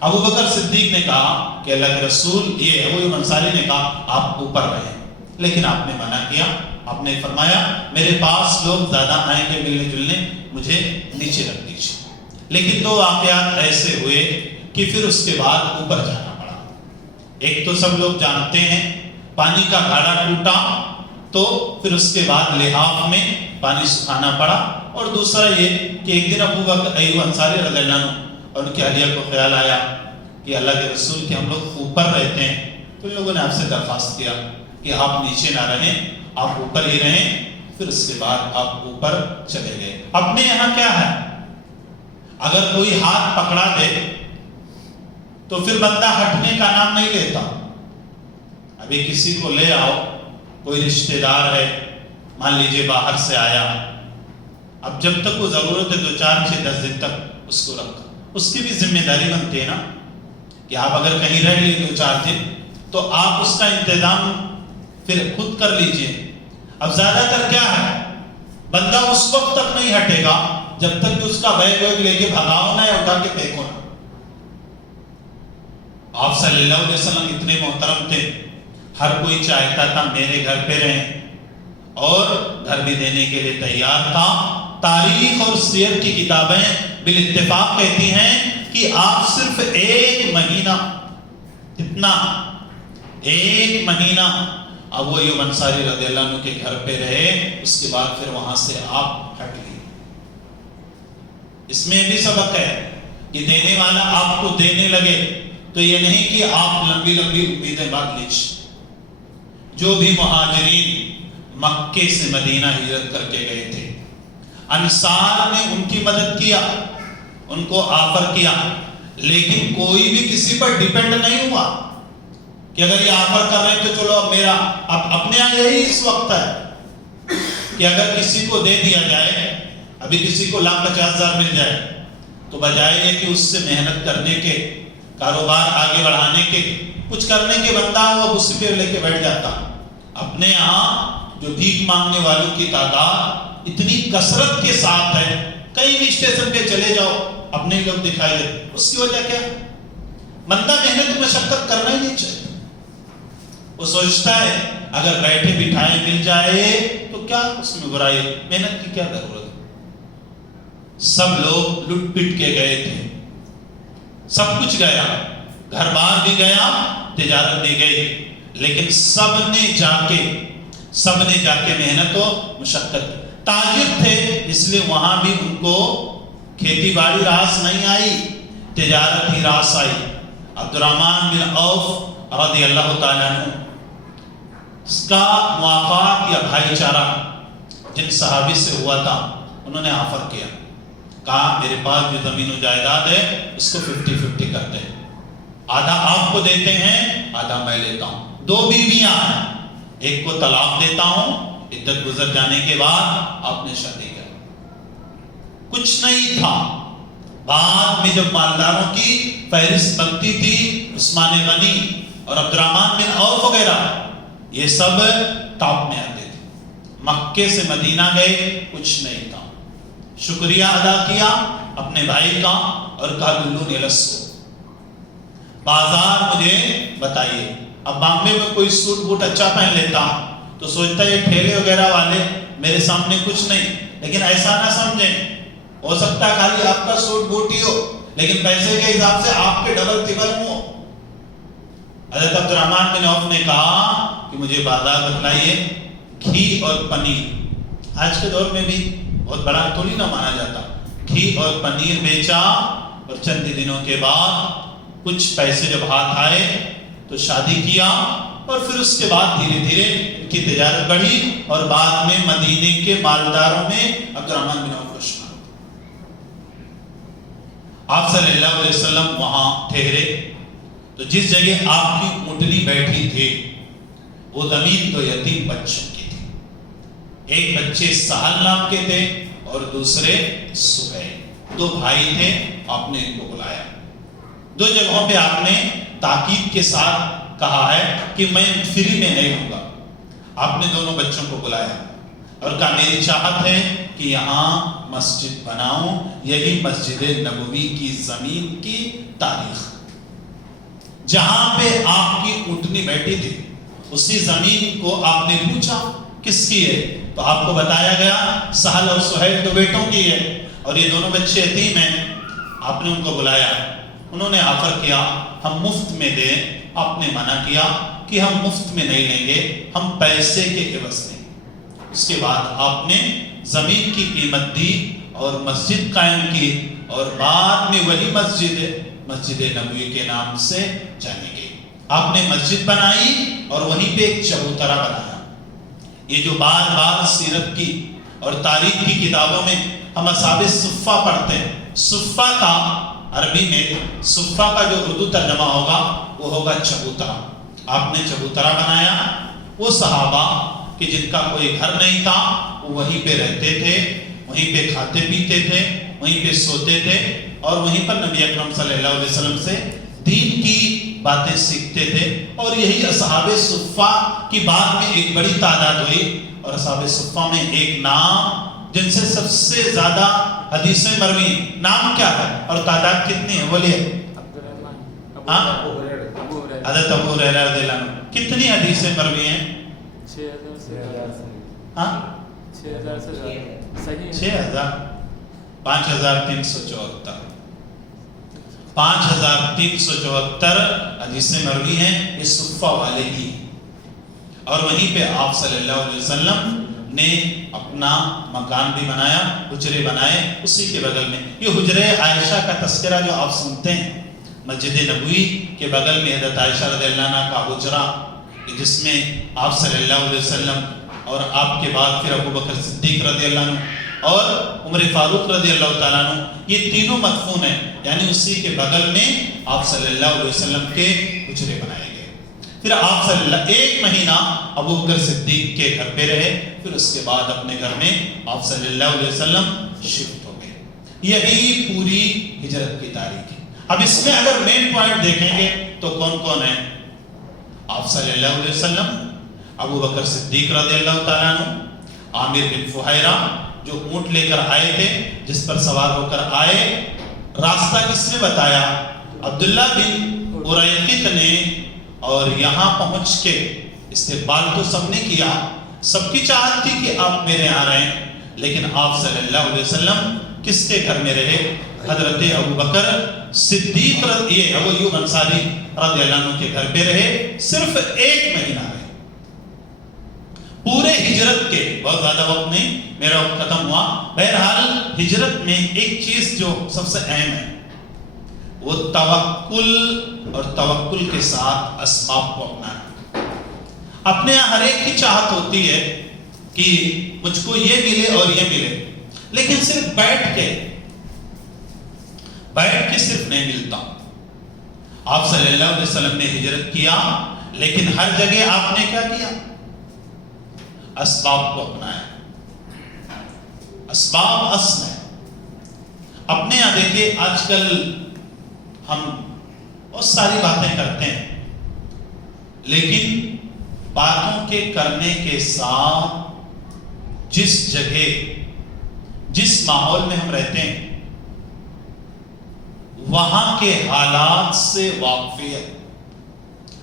ابو بکر صدیق نے کہا کہ اللہ کے رسول، یہ ابو انصاری نے کہا آپ اوپر رہیں، لیکن آپ نے منع کیا، آپ نے فرمایا میرے پاس لوگ زیادہ آئیں گے ملنے جلنے، مجھے نیچے رکھ دیجیے۔ لیکن 2 واقعات ایسے ہوئے کہ پھر اس کے بعد اوپر جانا پڑا۔ ایک تو سب لوگ جانتے ہیں، پانی کا گھاڑا ٹوٹا تو پھر اس کے بعد لحاف میں پانی سکھانا پڑا، اور دوسرا یہ کہ ایک دن ابو بکر ایوب انصاری رضی اللہ عنہ اور ان کی اہلیہ کو خیال آیا کہ اللہ کے رسول کے ہم لوگ اوپر رہتے ہیں، تو لوگوں نے آپ سے درخواست کیا کہ آپ نیچے نہ رہیں، آپ اوپر ہی رہیں۔ پھر اس کے بعد آپ اوپر چلے گئے۔ اپنے یہاں کیا ہے، اگر کوئی ہاتھ پکڑا دے تو پھر بندہ ہٹنے کا نام نہیں لیتا۔ ابھی کسی کو لے آؤ، کوئی رشتہ دار ہے، مان لیجئے باہر سے آیا، اب جب تک وہ ضرورت ہے 2 4 6 10 دن تک اس کو رکھا، اس کی بھی ذمہ داری بنتی ہے نا کہ آپ اگر کہیں رہ لیے 2 4 دن تو آپ اس کا انتظام پھر خود کر لیجئے۔ اب زیادہ تر کیا ہے، بندہ اس وقت تک نہیں ہٹے گا جب تک کہ اس کا بیگ ویگ لے کے بھگاؤ نہ یا اٹھا کے پھینکو نہ۔ آپ صلی اللہ علیہ وسلم اتنے محترم تھے، ہر کوئی چاہتا تھا میرے گھر پہ رہیں، اور گھر بھی دینے کے لیے تیار تھا۔ تاریخ اور سیر کی کتابیں بالاتفاق کہتی ہیں کہ آپ صرف 1 مہینہ، اتنا 1 مہینہ ابو ایوب انصاری رضی اللہ عنہ کے گھر پہ رہے، اس کے بعد پھر وہاں سے آپ ہٹ گئے۔ اس میں بھی سبق ہے کہ دینے والا آپ کو دینے لگے تو یہ نہیں کہ آپ لمبی لمبی امیدیں باندھ لیجیے۔ جو بھی مہاجرین مکے سے مدینہ ہجرت کر کے گئے تھے، انصار نے ان کی مدد کیا، ان کو آفر کیا، لیکن کوئی بھی کسی پر ڈیپینڈ نہیں ہوا کہ اگر یہ آفر کر رہے ہیں تو چلو اب میرا، اب اپنے یہاں یہی اس وقت ہے کہ اگر کسی کو دے دیا جائے، ابھی کسی کو 1,50,000 مل جائے تو بجائے یہ کہ اس سے محنت کرنے کے، کاروبار آگے بڑھانے کے، کچھ کرنے کے بندہ وہ اسی پہ لے کے بیٹھ جاتا۔ اپنے یہاں جو بھیک مانگنے والوں کی تعداد اتنی کثرت کے ساتھ ہے، کہیں بھی اسٹیشن پہ چلے جاؤ اپنے لوگ دکھائی دے، اس کی وجہ کیا؟ بندہ محنت مشقت کرنا ہی نہیں چاہیے، وہ سوچتا ہے اگر بیٹھے بٹھائے مل جائے تو کیا اس میں برائی، محنت کی کیا ضرورت ہے؟ سب لوگ لٹ پٹ کے گئے تھے، سب کچھ گیا، گھر بار بھی گیا، تجارت بھی گئی، لیکن سب نے جا کے محنت و مشقت۔ تاجر تھے اس لیے وہاں بھی ان کو کھیتی باڑی راس نہیں آئی، تجارت ہی راس آئی۔ عبد الرحمن بن عوف رضی اللہ تعالیٰ عنہ، اس کا موافقت یا بھائی چارہ جن صحابی سے ہوا تھا، انہوں نے آفر کیا، کہا میرے پاس جو زمین و جائیداد ہے اس کو 50-50 کرتے ہیں، آدھا آپ کو دیتے ہیں، آدھا میں لیتا ہوں۔ 2 بیویاں ہیں، ایک کو طلاق دیتا ہوں، عدت گزر جانے کے بعد آپ نے شادی کر۔ کچھ نہیں تھا، بعد میں جب مالداروں کی فہرست بنتی تھی، عثمان غنی اور عبد الرحمن بن عوف وغیرہ، یہ سب ٹاپ میں آتے تھے۔ مکے سے مدینہ گئے، کچھ نہیں تھا، شکریہ ادا کیا اپنے بھائی کا اور کہا دلونی لسو، بازار مجھے بتائیے۔ اب بامبے میں کوئی سوٹ بوٹ اچھا پہن لیتا تو سوچتا ہے یہ ٹھیلے وغیرہ والے میرے سامنے کچھ نہیں، لیکن ایسا نہ سمجھیں، ہو سکتا ہے خالی آپ کا سوٹ بوٹ ہی ہو، لیکن پیسے کے حساب سے آپ کے ڈبل ٹربل ہو. حضرت عبد الرحمن بن عوف نے کہا کہ مجھے بازار بتلائیے گھی اور پنیر. آج کے دور میں بھی بہت بڑا تھوڑی نہ مانا جاتا. گھی اور پنیر بیچا اور چند دنوں کے بعد کچھ پیسے جب ہاتھ آئے تو شادی کیا اور پھر اس کے بعد دھیرے دھیرے ان کی تجارت بڑھی اور بعد میں مدینے کے مالداروں میں عبد الرحمن بن عوف شمار. آپ صلی اللہ علیہ وسلم وہاں ٹھہرے تو جس جگہ آپ کی اونٹنی بیٹھی تھی وہ زمین تو یتیم بچوں کی تھی. ایک بچے سہل نام کے تھے اور دوسرے سہیل. دو بھائی تھے. آپ نے ان کو بلایا. دو جگہوں پہ آپ نے تاکید کے ساتھ کہا ہے کہ میں فری میں نہیں ہوں گا. آپ نے دونوں بچوں کو بلایا اور کہا میری چاہت ہے کہ یہاں مسجد بناؤں. یہی مسجد نبوی کی زمین کی تاریخ. جہاں پہ آپ کی اونٹنی بیٹھی تھی اسی زمین کو آپ نے پوچھا کس کی ہے تو آپ کو بتایا گیا سہل اور سہیل دو بیٹوں کی ہے اور یہ دونوں بچے یتیم ہیں. آپ نے ان کو بلایا. انہوں نے آفر کیا ہم مفت میں دیں. آپ نے منع کیا کہ ہم مفت میں نہیں لیں گے, ہم پیسے کے عوض دیں. اس کے بعد آپ نے زمین کی قیمت دی اور مسجد قائم کی اور بعد میں وہی مسجد نبوی کے نام سے جانی گئی. آپ نے مسجد بنائی اور وہیں پہ ایک چبوترا بنایا. یہ جو بار بار سیرت کی اور تاریخ کی کتابوں میں ہم اصحاب صفہ پڑھتے ہیں, صفہ کا عربی میں صفہ کا جو اردو ترجمہ ہوگا وہ ہوگا چبوترا. آپ نے چبوترا بنایا. وہ صحابہ کہ جن کا کوئی گھر نہیں تھا وہ وہیں پہ رہتے تھے, وہیں پہ کھاتے پیتے تھے, وہیں پہ سوتے تھے اور وہیں پر نبی اکرم صلی اللہ علیہ وسلم سے دین کی باتیں سیکھتے تھے. اور یہی اصحاب صفہ کی بعد میں ایک بڑی تعداد ہوئی اور اصحاب صفہ میں ایک نام جن سے سب سے زیادہ حدیثیں مروی, نام کیا ہے اور تعداد کتنی ہے بولیے؟ حضرت ابو ہریرہ رضی اللہ عنہ. کتنی حدیثیں مروی ہیں؟ 5374 حدیثیں مروی ہیں. یہ صفہ والے ہی. اور وہیں پہ آپ صلی اللہ علیہ وسلم نے اپنا مکان بھی بنایا, حجرے بنائے اسی کے بغل میں. یہ حجرے عائشہ کا تذکرہ جو آپ سنتے ہیں, مسجد نبوی کے بغل میں حضرت عائشہ رضی اللہ عنہ کا حجرہ جس میں آپ صلی اللہ علیہ وسلم اور آپ کے بعد پھر ابو بکر صدیق رضی اللہ عنہ اور عمر فاروق رضی اللہ تعالیٰ عنہ یہ تینوں مدفون ہیں. یعنی اسی کے بغل میں آپ صلی اللہ علیہ وسلم کے حجرے بنائے گئے. پھر آپ صلی اللہ ایک مہینہ ابو بکر صدیق کے گھر پہ رہے. پھر اس کے بعد اپنے گھر میں آپ صلی اللہ علیہ وسلم شفٹ ہو گئے. یہی پوری ہجرت کی تاریخ ہے. اب اس میں اگر مین پوائنٹ دیکھیں گے تو کون کون ہیں؟ آپ صلی اللہ علیہ وسلم, ابو بکر صدیق رضی اللہ تعالیٰ عنہ, عامر بن فہیرہ جو اونٹ لے کر آئے تھے, جس پر سوار ہو کر آئے. راستہ کس نے بتایا؟ عبداللہ بن اریقط نے. اور یہاں پہنچ کے استقبال تو سب نے کیا, سب کی چاہت تھی کہ آپ میرے یہاں رہیں, لیکن آپ صلی اللہ علیہ وسلم کس کے گھر میں رہے؟ حضرت ابو بکر صدیق ابو ایوب انصاری رضی اللہ عنہ کے گھر پہ رہے. صرف ایک مہینہ رہے. پورے ہجرت کے بہت زیادہ وقت نہیں, میرا وقت ختم ہوا. بہرحال ہجرت میں ایک چیز جو سب سے اہم ہے وہ توکل اور توکل کے ساتھ اسباب کو اپنانا. اپنے یہاں ہر ایک کی چاہت ہوتی ہے کہ مجھ کو یہ ملے اور یہ ملے, لیکن صرف بیٹھ کے صرف نہیں ملتا. آپ صلی اللہ علیہ وسلم نے ہجرت کیا, لیکن ہر جگہ آپ نے کیا کیا؟ اسباب کو اپنایا. اسباب اصل ہے. اپنے یہاں دیکھیے آج کل ہم بہت ساری باتیں کرتے ہیں, لیکن باتوں کے کرنے کے ساتھ جس جگہ جس ماحول میں ہم رہتے ہیں وہاں کے حالات سے واقفیت,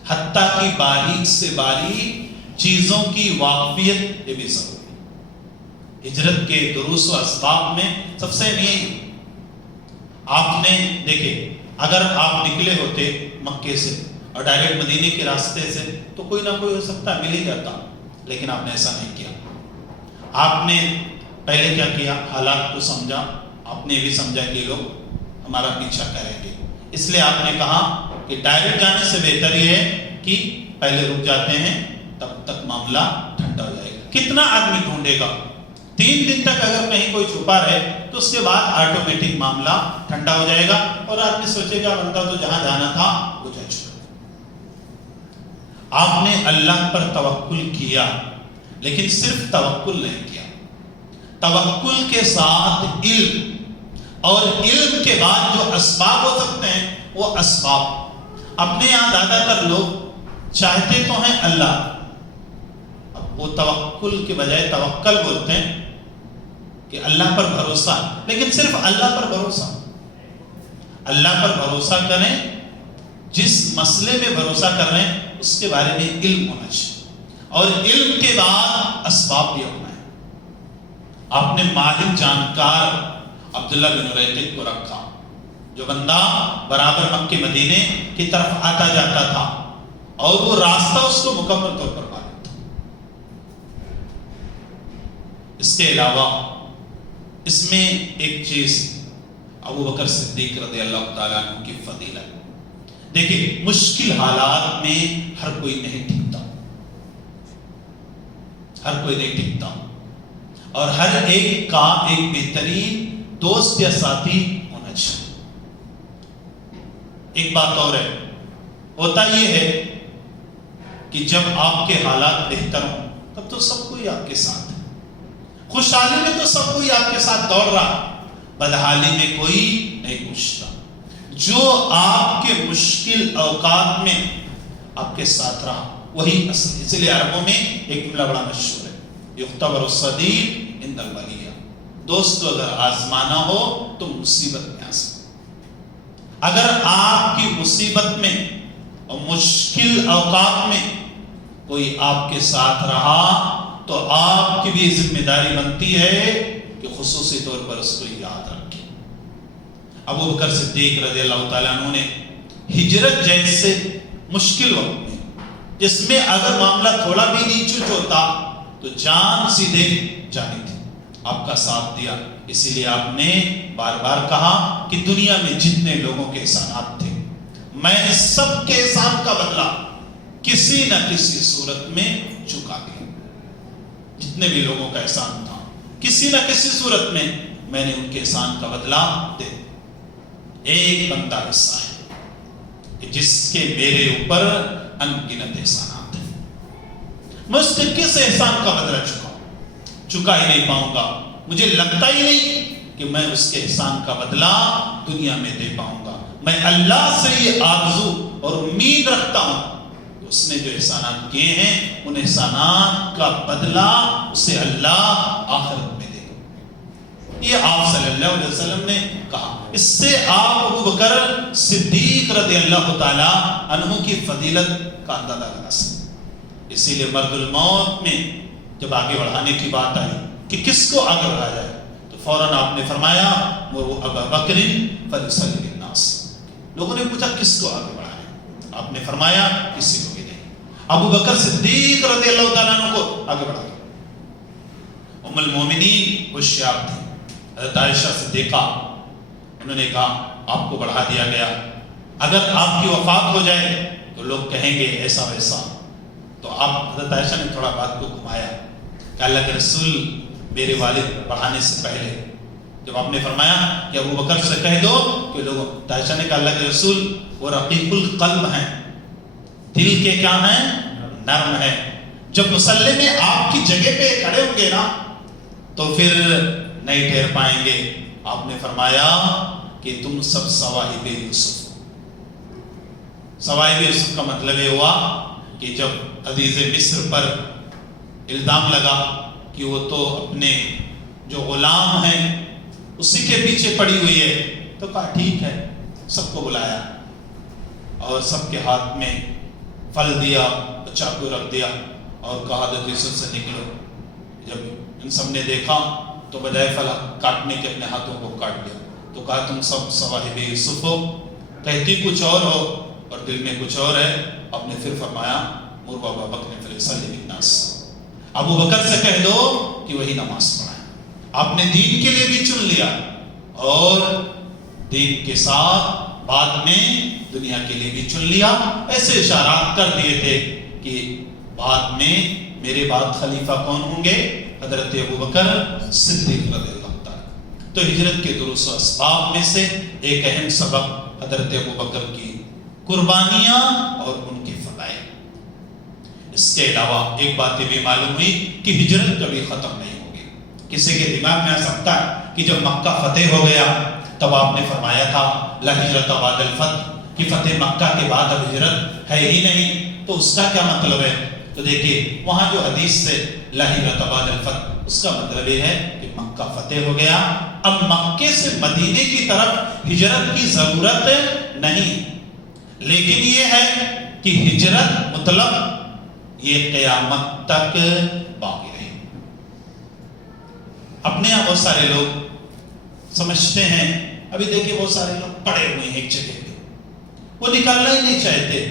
حتیٰ کی باریک سے باریک چیزوں کی واقفیت یہ بھی ضروری ہے. ہجرت کے دروس و اسباب میں سب سے نہیں, آپ نے دیکھے اگر آپ نکلے ہوتے مکے سے اور ڈائریکٹ مدینے کے راستے سے تو کوئی نہ کوئی ہو سکتا ہے مل ہی جاتا، لیکن آپ نے ایسا نہیں کیا۔ آپ نے پہلے کیا کیا؟ حالات کو سمجھا، آپ نے بھی سمجھا کہ لوگ ہمارا پیچھا کریں گے، اس لیے آپ نے کہا کہ ڈائریکٹ جانے سے بہتر یہ ہے کہ پہلے رک جاتے ہیں، تب تک معاملہ ٹھنڈا ہو جائے گا۔ کتنا آدمی ڈھونڈے گا؟ 3 دن تک اگر کہیں کوئی چھپا رہے تو اس کے بعد آٹومیٹک معاملہ ٹھنڈا ہو جائے گا اور آدمی سوچے گا بندہ تو جہاں جانا تھا وہ جا چکا۔ آپ نے اللہ پر توکل کیا، لیکن صرف توکل نہیں کیا، توکل کے ساتھ علم، اور علم کے بعد جو اسباب ہو سکتے ہیں وہ اسباب۔ اپنے یہاں زیادہ تر لوگ چاہتے تو ہیں اللہ، اب وہ توکل کے بجائے توکل بولتے ہیں کہ اللہ پر بھروسہ، لیکن صرف اللہ پر بھروسہ۔ اللہ پر بھروسہ کریں، جس مسئلے میں بھروسہ کر رہے ہیں اس کے بارے میں علم ہونا چاہیے، اور علم کے بعد اسباب بھی ہونا ہے۔ آپ نے ماہر جانکار عبداللہ بن ریقب کو رکھا، جو بندہ برابر مکے مدینے کی طرف آتا جاتا تھا اور وہ راستہ اس کو مکمل طور پر معلوم تھا۔ اس کے علاوہ اس میں ایک چیز ابو بکر صدیق رضی اللہ تعالیٰ عنہ کی فضیلت۔ دیکھیں مشکل حالات میں ہر کوئی نہیں ٹکتا، ہر کوئی نہیں ٹکتا، اور ہر ایک کا ایک بہترین دوست یا ساتھی ہونا چاہیے۔ ایک بات اور ہے، ہوتا یہ ہے کہ جب آپ کے حالات بہتر ہوں تب تو سب کوئی آپ کے ساتھ ہے، خوشحالی میں تو سب کوئی آپ کے ساتھ دوڑ رہا، بدحالی میں کوئی نہیں پوچھتا۔ جو آپ کے مشکل اوقات میں آپ کے ساتھ رہا وہی اصل۔ اس لیے عربوں میں ایک جملہ بڑا مشہور ہے، یختبر الصدیق عند البلیہ، دوست اگر آزمانا ہو تو مصیبت میں آزمانا۔ اگر آپ کی مصیبت میں اور مشکل اوقات میں کوئی آپ کے ساتھ رہا تو آپ کی بھی ذمہ داری بنتی ہے کہ خصوصی طور پر اس کو یاد رکھیں۔ ابو بکر صدیق رضی اللہ تعالیٰ عنہ نے ہجرت جیسے مشکل وقت میں، جس میں اگر معاملہ تھوڑا بھی نیچے ہوتا تو جان سیدھے جانی تھی، آپ کا ساتھ دیا۔ اسی لیے آپ نے بار بار کہا کہ دنیا میں جتنے لوگوں کے احسانات تھے میں نے سب کے احسان کا بدلہ کسی نہ کسی صورت میں چکا دیا۔ جتنے بھی لوگوں کا احسان تھا کسی نہ کسی صورت میں میں نے ان کے احسان کا بدلہ دے۔ ایک بندہ ایسا ہے کہ جس کے میرے اوپر انگنت احسانات ہیں، میں اس کے کس احسان کا بدلہ چکا ہی نہیں پاؤں گا۔ مجھے لگتا ہی نہیں کہ میں اس کے احسان کا بدلہ دنیا میں دے پاؤں گا۔ میں اللہ سے یہ آرزو اور امید رکھتا ہوں، اس نے جو احسانات کیے ہیں ان احسانات کا بدلہ اسے اللہ آخرت میں دے گا۔ یہ آپ صلی اللہ علیہ وسلم نے کہا۔ اس سے آپ ابو بکر صدیق رضی اللہ تعالی عنہ کی فضیلت کا اندازہ لگا سکتے۔ اسی لیے مرد الموت میں جب آگے بڑھانے کی بات آئی کہ کس کو آگے بڑھایا جائے تو فوراً آپ نے فرمایا وہ ابا بکر فلیصلی بالناس۔ لوگوں نے پوچھا کس کو آگے بڑھایا، آپ نے فرمایا کسی کو بھی نہیں، ابو بکر صدیق رضی اللہ تعالیٰ عنہ کو آگے بڑھا دیا۔ ام المومنین وہ شیاب تھی، حضرت عائشہ صدیقہ، انہوں نے کہا آپ کو بڑھا دیا گیا، اگر آپ کی وفات ہو جائے تو لوگ کہیں گے ایسا ویسا۔ تو آپ حضرت عائشہ نے تھوڑا بات کو گھمایا کہ اللہ کے رسول میرے والد بڑھانے سے پہلے، جب آپ نے فرمایا کہ ابو بکر سے کہہ دو کہ لوگوں، عائشہ نے کہا اللہ کے رسول وہ رقیق القلب ہیں، دل کے کیا ہیں؟ نرم ہیں، جب مصلی میں آپ کی جگہ پہ کھڑے ہوں گے نا تو پھر نہیں ٹھہر پائیں گے۔ آپ نے فرمایا کہ تم سب صواحب یوسف۔ صواحب یوسف کا مطلب یہ ہوا کہ جب عزیز مصر پر الزام لگا کہ وہ تو اپنے جو غلام ہیں اسی کے پیچھے پڑی ہوئی ہے، تو کہا ٹھیک ہے، سب کو بلایا اور سب کے ہاتھ میں پھل دیا، چاقو رکھ دیا اور کہا حضرت یوسف سے نکلو۔ جب ان سب نے دیکھا تو بجائے پھل کاٹنے کے اپنے ہاتھوں کو کاٹ دیا، تو کہا تم سب صواحب یوسف ہو، کہتی کچھ اور ہو اور دل میں کچھ اور ہے. آپ نے پھر فرمایا مر ابا بکر فلیصلی بالناس، ابو بکر سے کہہ دو کہ وہی نماز پڑھائیں. آپ نے دین کے لیے بھی چن لیا اور دین کے ساتھ بعد میں دنیا کے لیے بھی چن لیا. ایسے اشارات کر دیے تھے کہ بعد میں میرے بعد خلیفہ کون ہوں گے؟ حضرت ابو بکر صدیق رضی اللہ تعالیٰ. تو ہجرت کے دروس و اسباب میں سے ایک اہم سبب حضرت ابو بکر کی قربانیاں اور ان کے فضائل. اس کے علاوہ ایک بات یہ بھی معلوم ہوئی کہ ہجرت کبھی ختم نہیں ہوگی. کسی کے دماغ میں آ سکتا ہے کہ جب مکہ فتح ہو گیا تب آپ نے فرمایا تھا لا ہجرت بعد الفتح، کہ فتح مکہ کے بعد اب ہجرت ہے ہی نہیں، تو اس کا کیا مطلب ہے؟ تو دیکھیے وہاں جو حدیث سے لا ہجرت بعد الفتح، اس کا مطلب یہ ہے کہ مکہ فتح ہو گیا، اب مکے سے مدینے کی طرف ہجرت کی ضرورت نہیں. لیکن یہ ہے کہ ہجرت مطلب یہ قیامت تک باقی رہے. اپنے یہاں بہت سارے لوگ سمجھتے ہیں، ابھی دیکھیں بہت سارے لوگ پڑے ہوئے ہیں ایک جگہ پہ، وہ نکالنا ہی نہیں چاہتے.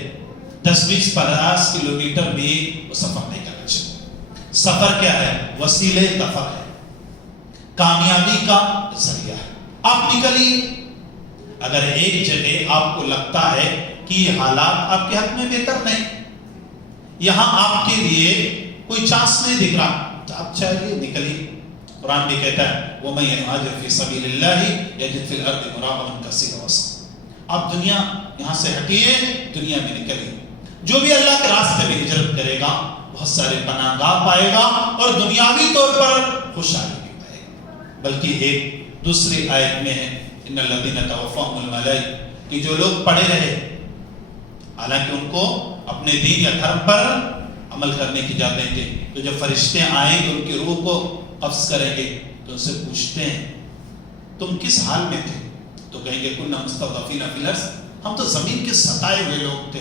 10-20-50 کلومیٹر بھی وہ سفر نہیں کرنا چاہتے. سفر کیا ہے؟ وسیلے دفع ہے، کامیابی کا ذریعہ ہے. آپ نکلیے. اگر ایک جگہ آپ کو لگتا ہے کہ یہ حالات آپ کے حق میں بہتر نہیں، یہاں آپ کے لیے کوئی چانس نہیں دکھ رہا، تو آپ چاہیے نکلیے. قرآن بھی کہتا ہے وَمَن يُهَاجِرْ فِي سَبِيلِ اللَّهِ يَجِدْ فِي الْأَرْضِ مُرَاغَمًا كَثِيرًا وَسَعًا. آپ دنیا یہاں سے ہٹیے، دنیا میں نکلیے. جو بھی اللہ کے راستے میں ہجرت کرے گا بہت سارے پناہ گاہ پائے گا اور دنیاوی طور پر خوشحالی بھی پائے گا. بلکہ ایک دوسری آیت میں ہے ان الذین توفاهم الملائکہ، کہ جو لوگ پڑے رہے حالانکہ ان کو اپنے دین یا دھرم پر عمل کرنے کی اجازت نہیں تھی، تو جب فرشتے آئیں گے ان کی روح کو قبض کریں گے تو ان سے پوچھتے ہیں تم کس حال میں تھے؟ تو کہیں گے کنا مستضعفین فی الارض، ہم تو زمین کے ستائے ہوئے لوگ تھے.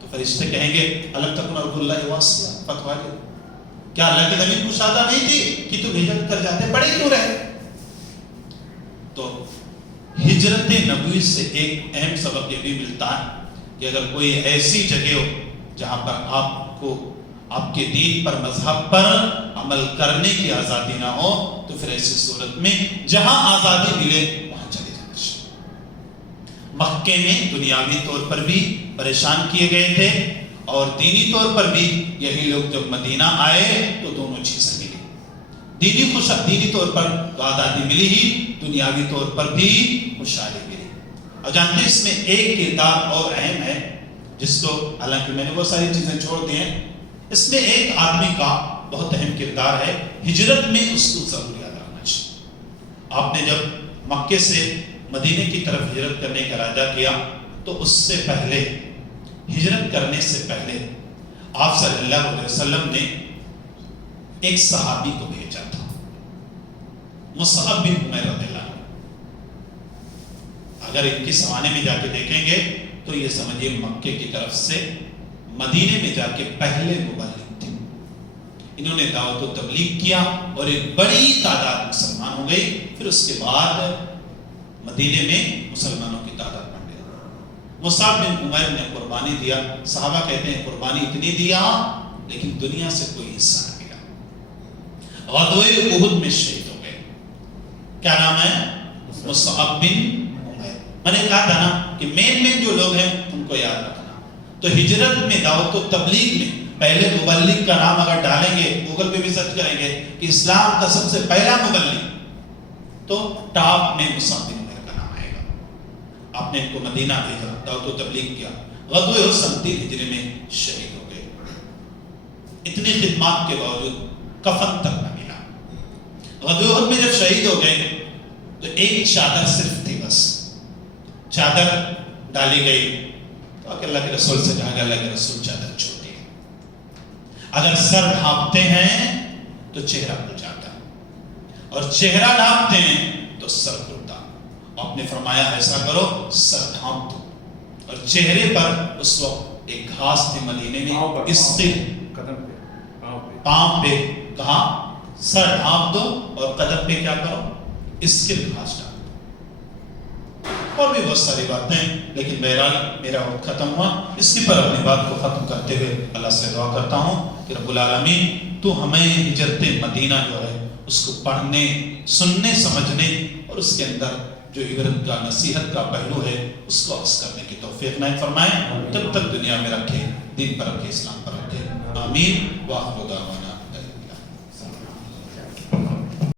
تو فرشتے کہیں گے الم تکن ارض اللہ واسعہ فتوالوا، کیا اللہ کی زمین کشادہ نہیں تھی کہ تم ہجرت کر جاتے، پڑے کیوں رہے؟ تو ہجرت نبوی سے ایک اہم سبق یہ بھی ملتا ہے کہ اگر کوئی ایسی جگہ ہو جہاں پر آپ کو آپ کے دین پر مذہب پر عمل کرنے کی آزادی نہ ہو، تو پھر ایسی صورت میں جہاں آزادی ملے وہاں چلے جانا چاہیے. مکے میں دنیاوی طور پر بھی پریشان کیے گئے تھے اور دینی طور پر بھی یہی لوگ جب مدینہ آئے تو دونوں چیزیں ملی. دینی طور پر تو آزادی ملی ہی، دنیاوی طور پر بھی خوشحالی ملی. اور جانتے ہیں اس میں ایک کردار اور اہم ہے جس کو حالانکہ میں نے بہت ساری چیزیں چھوڑ دی ہیں، اس میں ایک آدمی کا بہت اہم کردار ہے. ہجرت میں اس کو ضرور یاد رکھنا چاہیے. آپ نے جب مکے سے مدینے کی طرف ہجرت کرنے کا ارادہ کیا تو اس سے پہلے، ہجرت کرنے سے پہلے آپ صلی اللہ علیہ وسلم نے ایک صحابی کو بھیجا تھا، مصعب بن عمیر رضی اللہ عنہ. اگر ان کے زمانے میں جا کے دیکھیں گے تو یہ سمجھیے مکے کی طرف سے مدینے میں جا کے پہلے مبلغ تھے. انہوں نے دعوت و تبلیغ کیا اور ایک بڑی تعداد مسلمان ہو گئی. پھر اس کے بعد مدینے میں مسلمانوں کی تعداد بڑھ گئی. مصعب بن عمیر نے قربانی دیا. صحابہ کہتے ہیں قربانی اتنی دیا لیکن دنیا سے کوئی حصہ نہ ملا. غزوہ احد میں شہید ہو گئے. کیا نام ہے؟ مصعب بن عمیر. میں نے کہا تھا نا کہ مین جو لوگ ہیں ان کو یاد رکھنا. تو ہجرت میں دعوت و تبلیغ میں پہلے مبلغ کا نام اگر ڈالیں گے، گوگل پہ بھی سرچ کریں گے کہ اسلام کا سب سے پہلا مبلغ، تو ٹاپ میں مصعب بن عمیر کا نام آئے گا. آپ نے ان کو مدینہ بھیجا، دعوت و تبلیغ کیا. غزوہ احد 3 ہجری میں شہید ہو گئے. اتنی خدمات کے باوجود کفن تک نہ ملا. غزوہ احد میں جب شہید ہو گئے تو ایک چادر صرف تھی، بس چادر ڈالی گئی. تو کہ اللہ کے رسول سے کہا کہ اللہ کے رسول چادر چھوٹی ہے، اگر سر ڈھانپتے ہیں تو چہرہ کھل جاتا ہے اور چہرہ ڈھانپتے ہیں تو سر کھلتا. آپ نے فرمایا ایسا کرو سر ڈھانپ دو. اور چہرے پر اس وقت ایک گھاس تھی مدینے میں، اس سے پاؤں پہ کہا سر ڈھانپ دو اور قدم پہ کیا کرو، اس کے گھاس ڈالو. اور بھی بہت ساری باتیں، لیکن بہرحال میرا وقت ختم ہوا. اسی پر اپنی بات کو ختم کرتے ہوئے اللہ سے دعا کرتا ہوں کہ رب العالمین تو ہمیں ہجرت مدینہ جو ہے اس کو پڑھنے، سننے، سمجھنے اور اس کے اندر جو عبرت کا، نصیحت کا پہلو ہے اس کو عکس کرنے کی توفیق عنایت فرمائے. جب تک دنیا میں رکھے، دین پر رکھے، اسلام پر رکھے. آمین. وآخر دعوانا